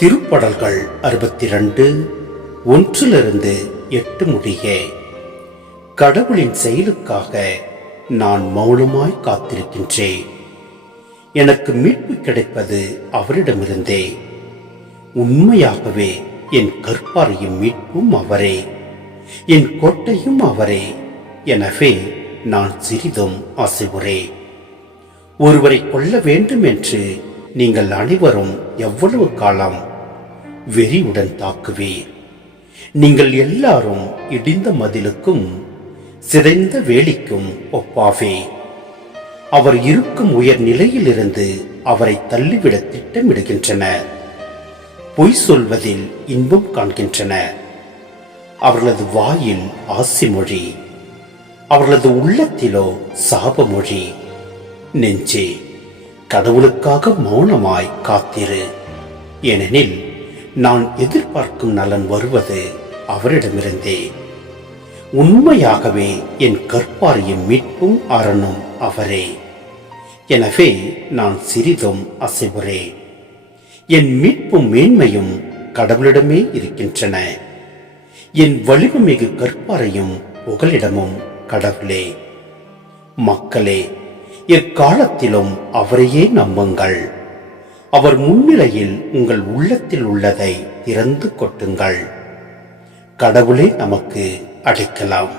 திருப்படல்கள் 62 1-8 முடிய. கடவுளின் செயலுக்காக நான் மௌனமாய் காத்திருக்கின்றேன். எனக்கு மீட்பு கிடைப்பது அவரிடமிருந்தே. உண்மையாகவே என் கற்பாரையும் மீட்பும் அவரே, என் கோட்டையும் அவரே. எனவே நான் சிறிதும் அசைவுறேன். ஒருவரை கொல்ல வேண்டும் என்று நீங்கள் அனைவரும் எவ்வளவு காலம் வெறியுடன் தாக்குவீர்? நீங்கள் எல்லாரும் இடிந்த மதிலுக்கும் சிதைந்த வேலிக்கும் ஒப்பாவே. அவர் இருக்கும் உயர் நிலையிலிருந்து அவரை தள்ளிவிட திட்டமிடுகின்றனர். பொய் சொல்வதில் இன்பம் காண்கின்றனர். அவர்களது வாயில் ஆசி மொழி, அவர்களது உள்ளத்திலோ சாபமொழி. நெஞ்சே, கடவுளுக்காக மௌனமாய் காத்திரு. ஏனெனில் நான் எதிர்பார்க்கும் நலன் வருவது அவரிடமிருந்தே. உண்மையாகவே என் கற்பாரையும் மீட்பும் அரணும் அவரே. எனவே நான் சிறிதும் அசைவுறேன். என் மீட்பும் மேன்மையும் கடவுளிடமே இருக்கின்றன. என் வலிமைமிகு கற்பாரையும் புகலிடமும் கடவுளே. மக்களே, எக்காலத்திலும் அவரையே நம்புங்கள். அவர் முன்னிலையில் உங்கள் உள்ளத்தில் உள்ளதை திறந்து கொட்டுங்கள். கடவுளே நமக்கு அழைக்கலாம்.